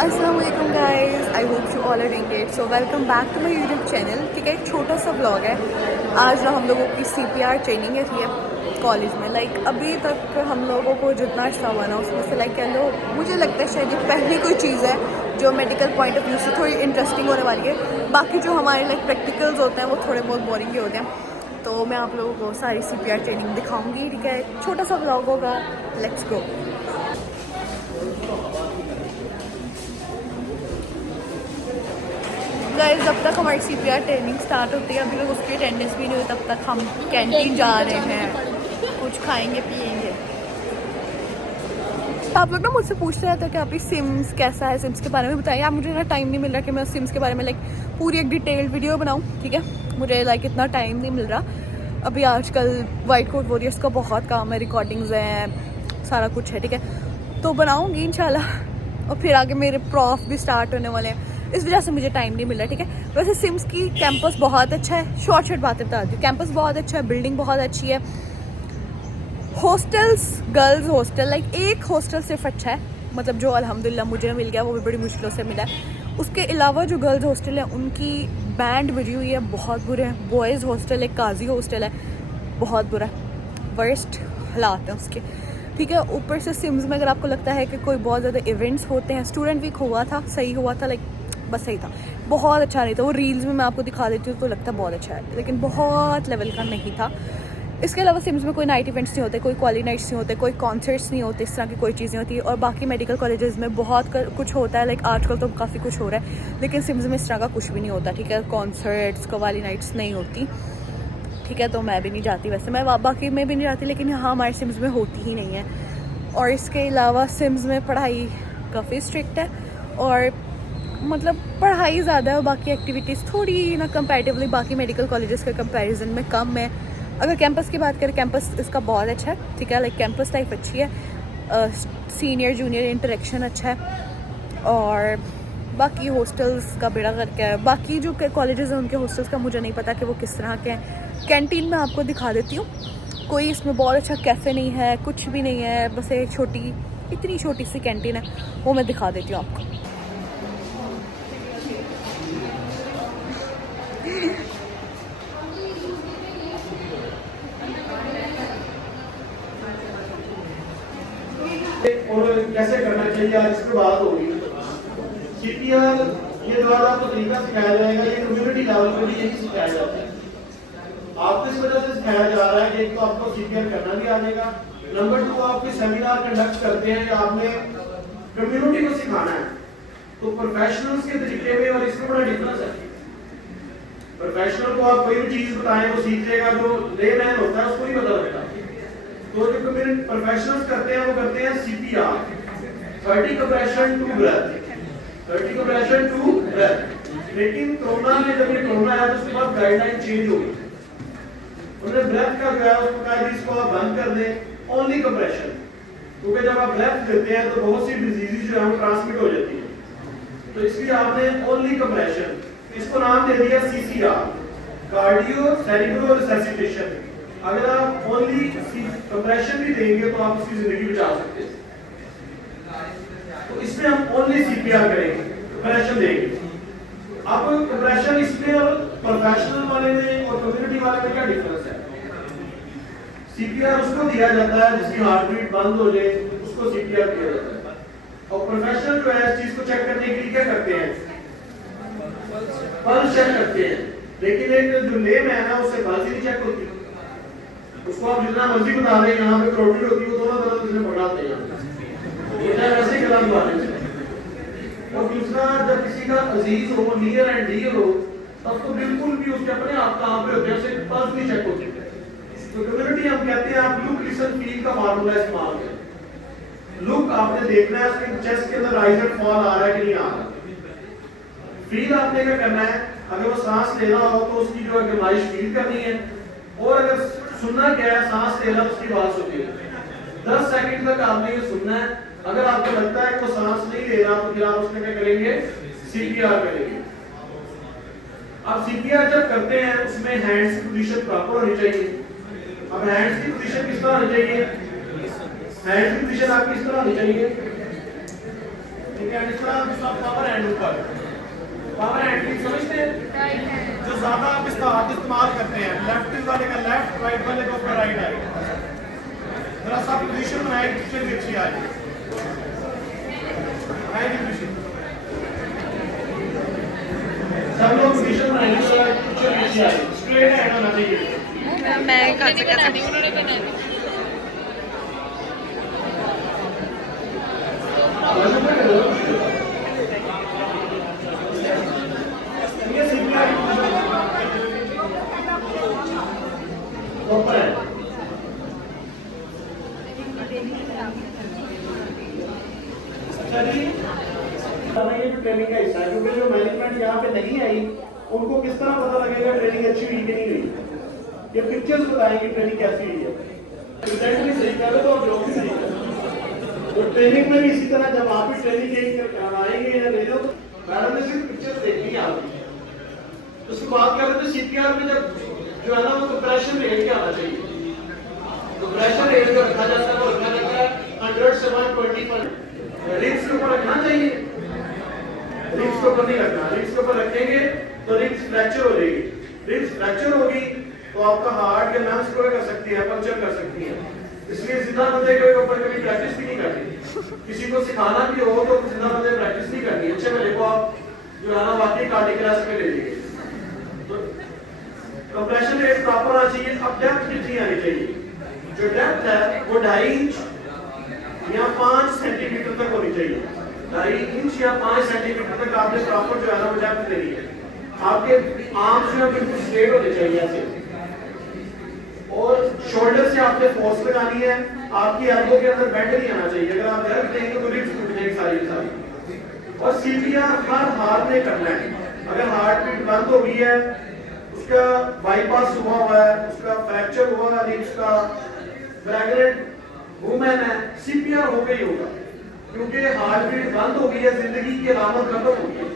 अस्सलामुअलैकुम guys, I hope you all are doing great. So welcome back to my YouTube channel. ठीक है, एक छोटा सा ब्लॉग है। आज ना हम लोगों की CPR ट्रेनिंग है थी कॉलेज में। अभी तक हम लोगों को जितना अच्छा हुआ ना उसमें से कह लो, मुझे लगता है शायद ये पहली कोई चीज़ है जो मेडिकल पॉइंट ऑफ व्यू से थोड़ी इंटरेस्टिंग होने वाली है। बाकी जो हमारे प्रैक्टिकल्स होते हैं वो थोड़े बहुत बोरिंग ही होते हैं। तो मैं आप लोगों को सारी CPR ट्रेनिंग दिखाऊंगी। ठीक है, छोटा सा ब्लॉग होगा। Let's go. गाइस, जब तक हमारी CPR ट्रेनिंग स्टार्ट होती है, अभी तक उसकी अटेंडेंस भी नहीं हुई, तब तक हम कैंटीन जा रहे हैं, कुछ खाएंगे पिएंगे। आप लोग ना मुझसे पूछते रहते हैं कि आप सिम्स कैसा है, सिम्स के बारे में बताइए। आप मुझे ना टाइम नहीं मिल रहा कि मैं सिम्स के बारे में पूरी एक डिटेल्ड वीडियो बनाऊँ। ठीक है, मुझे इतना टाइम नहीं मिल रहा। अभी आजकल वाइट कोट वॉरियर्स का बहुत काम है, रिकॉर्डिंग्स हैं, सारा कुछ है। ठीक है, तो बनाऊँगी इंशाल्लाह। और फिर आगे मेरे प्रॉफ भी स्टार्ट होने वाले हैं, इस वजह से मुझे टाइम नहीं मिल रहा। ठीक है, वैसे सिम्स की कैंपस बहुत अच्छा है। शॉर्ट बातें बता दी, कैंपस बहुत अच्छा है, बिल्डिंग बहुत अच्छी है। हॉस्टल्स, गर्ल्स हॉस्टल एक हॉस्टल सिर्फ अच्छा है, मतलब जो अल्हम्दुलिल्लाह मुझे मिल गया, वो भी बड़ी मुश्किलों से मिला है। उसके अलावा जो गर्ल्स हॉस्टल है उनकी बैंड बजी हुई है, बहुत बुरे हैं। बॉयज़ हॉस्टल एक काजी हॉस्टल है, बहुत बुरा है, वर्स्ट हालात हैं उसके। ठीक है, ऊपर से सिम्स में अगर आपको लगता है कि कोई बहुत ज़्यादा इवेंट्स होते हैं, स्टूडेंट वीक हुआ था, सही हुआ था, बस सही था, बहुत अच्छा नहीं था। वो रील्स में मैं आपको दिखा देती हूँ तो लगता है बहुत अच्छा है, लेकिन बहुत लेवल का नहीं था। इसके अलावा सिम्स में कोई नाइट इवेंट्स नहीं होते, कोई क्वाली नाइट्स नहीं होते, कोई कॉन्सर्ट्स नहीं होते, इस तरह की कोई चीज़ नहीं होती। और बाकी मेडिकल कॉलेजेस में बहुत कुछ होता है, आजकल तो काफ़ी कुछ हो रहा है, लेकिन सिम्स में इस तरह का कुछ भी नहीं होता। ठीक है, कॉन्सर्ट्स, कवाली नाइट्स नहीं होती। ठीक है, तो मैं भी नहीं जाती, वैसे मैं बाकी में भी नहीं जाती, लेकिन यहाँ हमारे सिम्स में होती ही नहीं है। और इसके अलावा सिम्स में पढ़ाई काफ़ी स्ट्रिक्ट है, और मतलब पढ़ाई ज़्यादा है और बाकी एक्टिविटीज़ थोड़ी ना कंपैरेटिवली बाकी मेडिकल कॉलेजेस के कंपैरिजन में कम है। अगर कैंपस की बात करें, कैंपस इसका बहुत अच्छा है। ठीक है, कैंपस लाइफ अच्छी है, सीनियर जूनियर इंटरेक्शन अच्छा है। और बाकी हॉस्टल्स का बेड़ा करके है। बाकी जो कॉलेजेस हैं उनके हॉस्टल्स का मुझे नहीं पता कि वो किस तरह के हैं। कैंटीन में आपको दिखा देती हूँ, कोई इसमें बहुत अच्छा कैफ़े नहीं है, कुछ भी नहीं है, बस एक छोटी, इतनी छोटी सी कैंटीन है, वो मैं दिखा देती हूँ आपको। और कैसे करना चाहिए आज इसके बाद होगी। CPR ये द्वारा आपको तरीका सिखाया जाएगा, ये कम्युनिटी लेवल पर भी यही सिखाया जाता है। आपको इस वजह से सिखाया जा रहा है कि एक तो आपको CPR करना भी आ जाएगा, नंबर 2 आपके सेमिनार कंडक्ट करते हैं कि आपने कम्युनिटी को सिखाना है। तो प्रोफेशनल्स के तरीके में और इसमें बड़ा डिफरेंस है। प्रोफेशनल को आप कोई भी चीज बताएं वो सीख लेगा, जो लेमैन होता है उसको नहीं पता लगता। तो जो कम्युनिटी प्रोफेशनल्स करते हैं वो करते हैं CPR, 30 compression to breath, 30 compression to breath. लेकिन कोरोना में जब ये कोरोना आया तो उसके बाद गाइडलाइन चेंज हो गई। उन्होंने ब्रेथ का जो है उसको कहा कि इसको आप बंद कर दें, ओनली कंप्रेशन, क्योंकि जब आप ब्रेथ देते हैं तो बहुत सी डिजीज जो है वो ट्रांसमिट हो जाती है। तो इसलिए आपने ओनली कंप्रेशन, इसको नाम दे दिया CCR, कार्डियो सेरिब्रो रिससिटेशन। अगर आप ओनली कंप्रेशन भी देंगे तो आप उसकी जिंदगी बचा सकते हैं। तो इसमें हम ओनली CPR करेंगे, कंप्रेशन देंगे। अब कंप्रेशन इसमें और प्रोफेशनल वाले में और कम्युनिटी वाले में क्या डिफरेंस है? CPR उसको दिया जाता है जिसकी हार्ट बीट बंद हो जाए, उसको CPR दिया जाता है। और प्रोफेशनल जो है इस चीज को चेक करने के लिए क्या करते हैं? पल्स चेक करते हैं। लेकिन एक जो लेमैन है उससे पल्स ही नहीं चेक होती, उसको आप जितना मर्जी बता दें यहाँ पे प्रोटीन होती है वो दोनों तरह से पढ़ाते हैं, ये वैसे ही गलत बात है। और दूसरा, जब किसी का अजीज हो, नियर एंड डियर हो, तब तो बिल्कुल भी उसके अपने आप कहाँ पे होते हैं, उससे पल्स नहीं चेक होती। तो कम्युनिटी हम कहते हैं आप लुक लिसन फील का फार्मूला इस्तेमाल करें। लुक आपने देखना है उसके चेस्ट के अंदर राइज एंड फॉल आ रहा है कि नहीं आ रहा। फील आपने क्या करना है, अगर वो सांस लेना हो तो उसकी जो है गरमाइश फील करनी है, और अगर सुनना क्या है, सांस लेना तो उसकी आवाज सुनिए। 10 सेकंड तक आपने ये सुनना है। अगर आपको लगता है कि वो सांस नहीं ले रहा तो फिर आप उसमें क्या करेंगे? CPR करेंगे। अब CPR जब करते हैं उसमें हैंड्स की पोजीशन प्रॉपर होनी चाहिए। अब हैंड्स की पोजीशन किस तरह होनी चाहिए? हैंड्स की पोजीशन आपकी इस तरह होनी चाहिए, ठीक है, दूसरा पावर हैंड ऊपर, पावर हैंड की समझते हैं, जो ज्यादा आप इसका हाथ इस्तेमाल करते हैं, लेफ्ट वाले का लेफ्ट, राइट वाले का ऊपर राइट है। जरा सा पोजीशन बनाए, पिक्चर भी अच्छी आए, पोजीशन सब लोग पोजीशन बनाएंगे, पिक्चर भी अच्छी आए, स्ट्रेट हैंड होना चाहिए। मैं कर सकता नहीं, उन्होंने बनाया। ट्रेनिंग का हिस्सा है, क्योंकि जो मैनेजमेंट यहाँ पे नहीं आई उनको किस तरह पता लगेगा ट्रेनिंग अच्छी हुई कि नहीं हुई। ये पिक्चर्स बताएंगे ट्रेनिंग कैसी हुई है, प्रेजेंट भी सही कर रहे तो और जॉब भी सही कर। तो ट्रेनिंग में भी इसी तरह जब आप भी ट्रेनिंग आएंगे या ले लो तो मैडम ने सिर्फ पिक्चर्स देखनी है आपकी। उसके बाद क्या करते हैं सीपीआर में जब जो है ना वो कंप्रेशन रेट क्या आना चाहिए, कंप्रेशन रेट जो रखा जाता है वो रखा जाता है 100 से 120 पर। रिंग्स के ऊपर रखना चाहिए, रिंग्स के ऊपर नहीं रखना, रिंग्स के ऊपर रखेंगे तो रिंग्स फ्रैक्चर हो जाएगी, रिंग्स फ्रैक्चर होगी तो आपका हार्ट या लंग्स को कर सकती है, पंक्चर कर सकती है। इसलिए जिंदा बंदे के ऊपर कभी प्रैक्टिस भी नहीं करनी, किसी को सिखाना भी हो तो जिंदा बंदे प्रैक्टिस नहीं करनी। अच्छे वाले को आप जो है ना वाकई कार्डियक क्लास में ले लीजिए। तो कंप्रेशन रेट प्रॉपर आना चाहिए। अब डेप्थ कितनी आनी चाहिए, जो डेप्थ है वो 2.5 इंच या 5 सेंटीमीटर तक होनी चाहिए। 2.5 इंच या 5 सेंटीमीटर तक आपने प्रॉपर जो है ना वो डेप्थ देनी है। आपके आर्म्स जो है बिल्कुल स्ट्रेट होने चाहिए ऐसे, और शोल्डर से आपने फोर्स लगानी है, आपकी एल्बो के अंदर बेंड नहीं आना चाहिए। अगर आप दर्द देंगे तो रिब्स टूट जाएगी सारी सारी। और सीपीआर हर हार्ट में करना है। अगर हार्ट बीट बंद हो गई है, उसका बाईपास हुआ हुआ है, उसका फ्रैक्चर हुआ है रिब्स का, फ्रैगनेंट वुमेन है, सीपीआर हो गई होगा, क्योंकि हार्ट बीट बंद हो गई है, जिंदगी की अलामत खत्म हो गई है।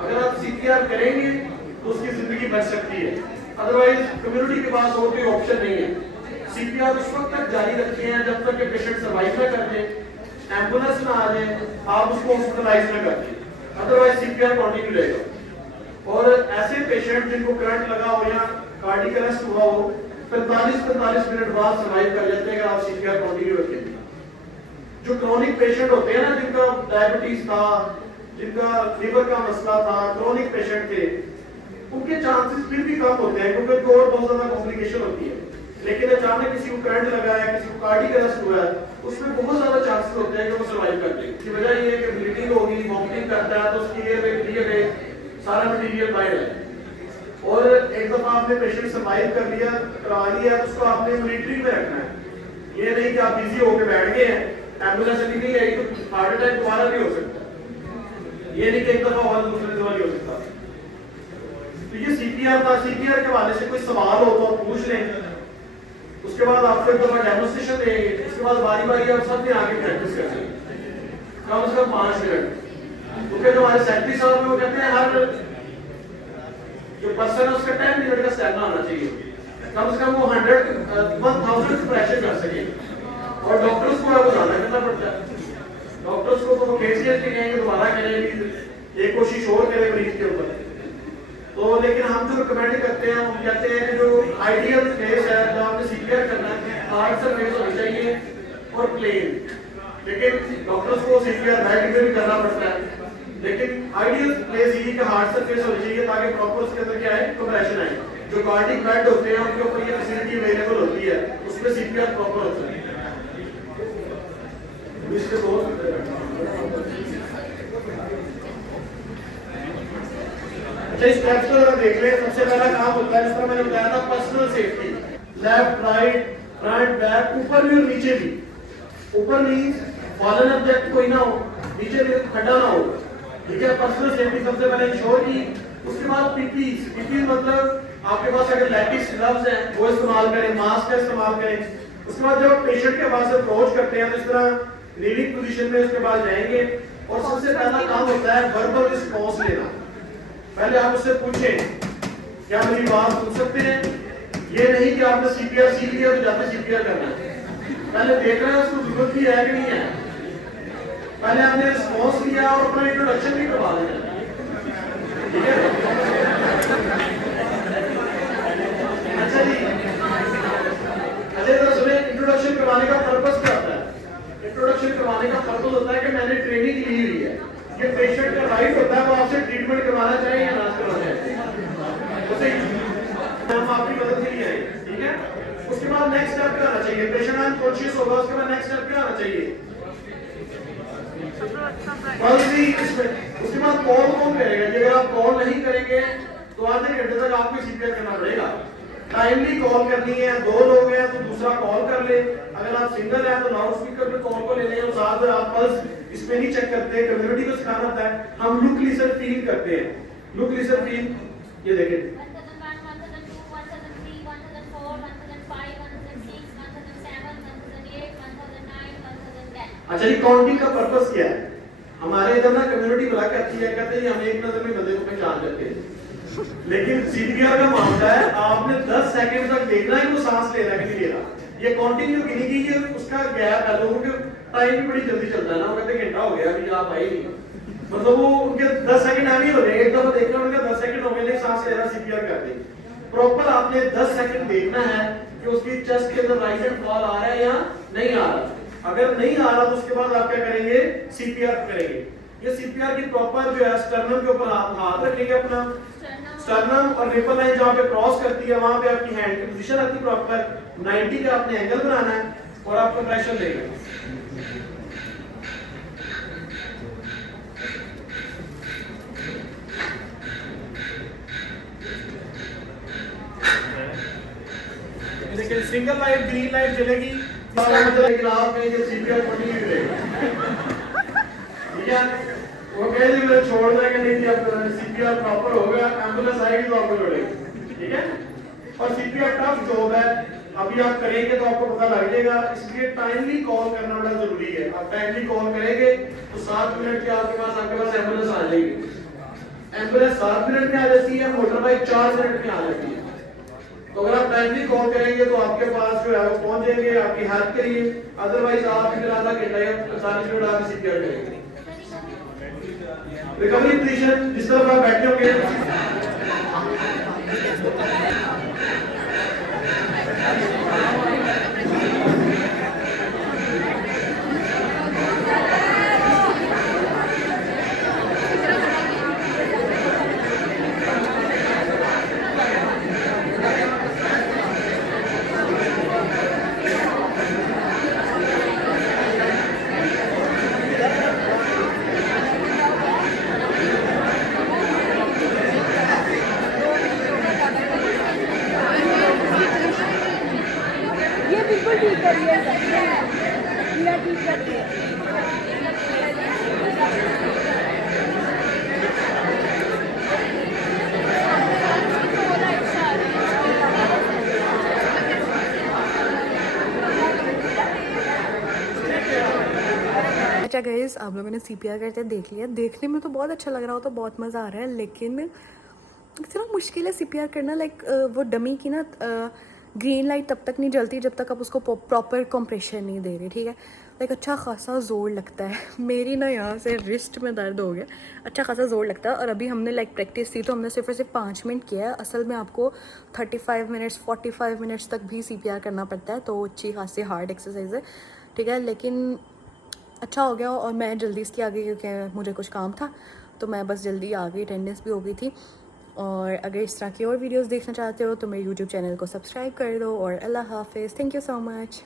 अगर आप सीपीआर करेंगे तो उसकी जिंदगी बच सकती है, अदरवाइज कम्युनिटी के पास और कोई ऑप्शन नहीं है। सीपीआर उस वक्त तक जारी रखते हैं जब तक कि पेशेंट सर्वाइव ना कर दे, एम्बुलेंस ना आ जाए, आप उसको हॉस्पिटलाइज ना कर दें, अदरवाइज सीपीआर कंटिन्यू रहेगा। और ऐसे पेशेंट जिनको करंट लगा हो या कार्डियक अरेस्ट हुआ हो 45 मिनट बाद सर्वाइव कर लेते हैं अगर आप सीपीआर कंटिन्यू रखेंगे। जो क्रॉनिक पेशेंट होते हैं ना, जिनका डायबिटीज था, जिनका लीवर का मसला था, क्रॉनिक पेशेंट थे, उनके चांसेस फिर भी कम होते हैं क्योंकि और बहुत ज्यादा कॉम्प्लिकेशन होती है। लेकिन अचानक किसी को करंट लगा है, किसी को कार्डियक अरेस्ट हुआ है, उसमें बहुत ज्यादा चांसेस होते हैं कि वो सर्वाइव कर ले। इसकी वजह ये है कि ब्लीडिंग होगी, वॉमिटिंग करता है तो उसकी एयरवे क्लियर है, सारा मटेरियल बाहर है। और एक दफा आपने पेशेंट सर्वाइव कर लिया, करा लिया, तो उसको आपने मॉनिटरिंग में रखना है। ये नहीं कि आप बिजी होकर बैठ गए हैं, एम्बुलेंस अभी नहीं आई तो हार्ट अटैक दोबारा नहीं हो सकता, ये नहीं कि एक दफा और दूसरे दफा नहीं हो सकता। तो ये सीपीआर था। सीपीआर के हवाले से कोई सवाल हो तो आप पूछ लें, उसके बाद आपको एक दफा डेमोन्स्ट्रेशन देंगे, उसके बाद बारी बारी आप सब दिन आगे प्रैक्टिस कर सकते, कम से कम 5 मिनट। क्योंकि जो हमारे सेक्रेटरी साहब हैं वो कहते हैं हर जो पर्सन है उसका 10 मिनट का स्टैमिना होना चाहिए, कम से कम वो 1000 प्रेशर कर सके। और डॉक्टर्स को आपको ज्यादा करना पड़ता है, डॉक्टर्स को तो वो केसीएस भी कहेंगे दोबारा करेंगे, एक कोशिश और करें मरीज के ऊपर। तो लेकिन हम जो रिकमेंड करते हैं हम कहते हैं कि जो आइडियल फेस है जो आपने सीपीआर करना है, हार्ड सरफेस होनी चाहिए और प्लेन। लेकिन डॉक्टर्स को सीपीआर बैठ के भी करना पड़ता है, लेकिन आइडियल प्लेस ये कि हार्ड सरफेस होनी चाहिए ताकि प्रॉपर उसके अंदर क्या है कंप्रेशन आए। जो कार्डियक बेड होते हैं उनके ऊपर ये फैसिलिटी अवेलेबल होती है, उसमें सीपीआर प्रॉपर होता है। इसके बहुत स्टेप्स को अगर देख लें, सबसे पहला काम होता है, जिस तरह मैंने बताया था, personal safety. Left, right, front, back, ऊपर भी और नीचे भी। ऊपर मींस फॉलन ऑब्जेक्ट कोई ना हो, नीचे भी खड्डा ना हो, ठीक है। पर्सनल सेफ्टी सबसे पहले इंश्योर की। उसके बाद पीपी मतलब आपके पास अगर लैटिस ग्लव्स हैं वो इस्तेमाल करें, मास्क का इस्तेमाल करें। उसके बाद जब पेशेंट के पास अप्रोच करते हैं तो इस तरह नीलिंग पोजीशन में उसके पास जाएंगे और सबसे पहला काम होता है वर्बल रिस्पॉन्स लेना। पहले आप उससे पूछें क्या मेरी बात सुन सकते हैं। ये नहीं कि आपने सीपीआर सीख लिया तो जाते सीपीआर करना है, पहले देखना है उसको जरूरत भी है कि नहीं है। पहले आपने रिस्पॉन्स दिया और अपना इंट्रोडक्शन भी करवा दिया, ठीक है? अच्छा जी, अच्छा तो सुनिए, इंट्रोडक्शन करवाने का पर्पस क्या होता है? इंट्रोडक्शन करवाने का पर्पस होता है कि मैंने ट्रेनिंग ली हुई है, ये पेशेंट का राइट होता है वो आपसे ट्रीटमेंट करवाना चाहे या ना करवाना चाहे, हम आपकी मदद के लिए आए, ठीक है? उसके बाद नेक्स्ट स्टेप क्या होना चाहिए? पेशेंट अनकॉन्शियस होगा, उसके बाद नेक्स्ट स्टेप क्या होना चाहिए? उसके बाद कॉल कौन करेगा? अगर आप कॉल नहीं करेंगे तो आधे घंटे तक आपको सीपीआर करना पड़ेगा। टाइमली कॉल करनी है, 2 लोग हैं तो दूसरा कॉल कर ले, अगर आप सिंगल हैं तो लाउड स्पीकर पे कॉल को ले लें और साथ में आप पल्स इसमें नहीं चेक करते, कम्युनिटी को सिखाना होता है, हम लुक लिसन फील करते हैं। लुक लिसन फील, ये देखें, अच्छा जी, काउंटिंग का पर्पस क्या है? हमारे इधर ना कम्युनिटी बुला के आती है, कहते हैं हम एक नजर में बंदे को पहचान लेते हैं, लेकिन सीपीआर का मामला है आपने 10 सेकंड तक देखना है कि वो सांस ले रहा है कि नहीं ले रहा। ये काउंटिंग जो गिनी गई है उसका गैप है, लोगों के टाइम भी बड़ी जल्दी चलता है ना, वो कहते हैं घंटा हो गया अभी आप आए नहीं, मतलब वो उनके 10 सेकंड आने हो रहे हैं, एक दफा देखना उनके 10 सेकंड हो गए नहीं सांस ले रहा, सीपीआर कर दें। प्रॉपर आपने 10 सेकंड देखना है कि उसकी चेस्ट के अंदर राइज एंड फॉल आ रहा है या नहीं आ रहा। अगर नहीं आ रहा तो उसके बाद आप क्या करेंगे? सीपीआर करेंगे। ये सीपीआर की प्रॉपर जो है स्टर्नम के ऊपर आप हाथ रखेंगे, अपना स्टर्नम और रिपल लाइन जहां पे क्रॉस करती है वहां पे आपकी हैंड की पोजीशन आती है प्रॉपर 90 का आपने एंगल बनाना है और आपको प्रेशर लेगा। देखिए सिंगल लाइट ग्रीन लाइट जलेगी, लेकिन आप कहेंगे सीपीआर पड़ी नहीं रहेगा, ठीक है? वो कहेंगे मुझे छोड़ देंगे नहीं, अब सीपीआर प्रॉपर होगा, एम्बुलेंस आएगी तो आपको छोड़ेगी, ठीक है? और सीपीआर टफ जॉब है, अभी आप करेंगे तो आपको पता लग जाएगा, इसलिए टाइमली कॉल करना बड़ा जरूरी है। आप टाइमली कॉल करेंगे तो 7 मिनट के आपके पास एम्बुलेंस आ जाएगी। एम्बुलेंस 7 मिनट में आ जाती है, मोटर बाइक 4 मिनट में आ जाती है। तो अगर आप टाइमली कॉल करेंगे तो आपके पास जो है वो पहुंच जाएंगे, आपकी हेल्प करिए, अदरवाइज आप फिर आधा घंटा या 45 मिनट आप सीपीआर करेंगे। रिकवरी पोजीशन जिस तरह आप बैठे होंगे, बिल्कुल ठीक करिए, पूरा ठीक करिए। अच्छा गाइस, आप लोगों ने सीपीआर करते देख लिया, देखने में तो बहुत अच्छा लग रहा हो, तो बहुत मज़ा आ रहा है, लेकिन इतना मुश्किल है सीपीआर करना। लाइक वो डमी की ना ग्रीन लाइट तब तक नहीं जलती जब तक आप उसको प्रॉपर कंप्रेशन नहीं दे रहे, ठीक है? लाइक अच्छा खासा ज़ोर लगता है, मेरी ना यहाँ से रिस्ट में दर्द हो गया, अच्छा खासा ज़ोर लगता है। और अभी हमने लाइक प्रैक्टिस थी तो हमने सिर्फ 5 मिनट किया है, असल में आपको 35 मिनट्स 45 मिनट्स तक भी सीपीआर करना पड़ता है, तो अच्छी खासी हार्ड एक्सरसाइज है, ठीक है? लेकिन अच्छा हो गया और मैं जल्दी इसकी आ गई क्योंकि मुझे कुछ काम था, तो मैं बस जल्दी आ गई, अटेंडेंस भी हो गई थी। और अगर इस तरह की और वीडियोस देखना चाहते हो तो मेरे यूट्यूब चैनल को सब्सक्राइब कर दो, और अल्लाह हाफिज़, थैंक यू सो मच।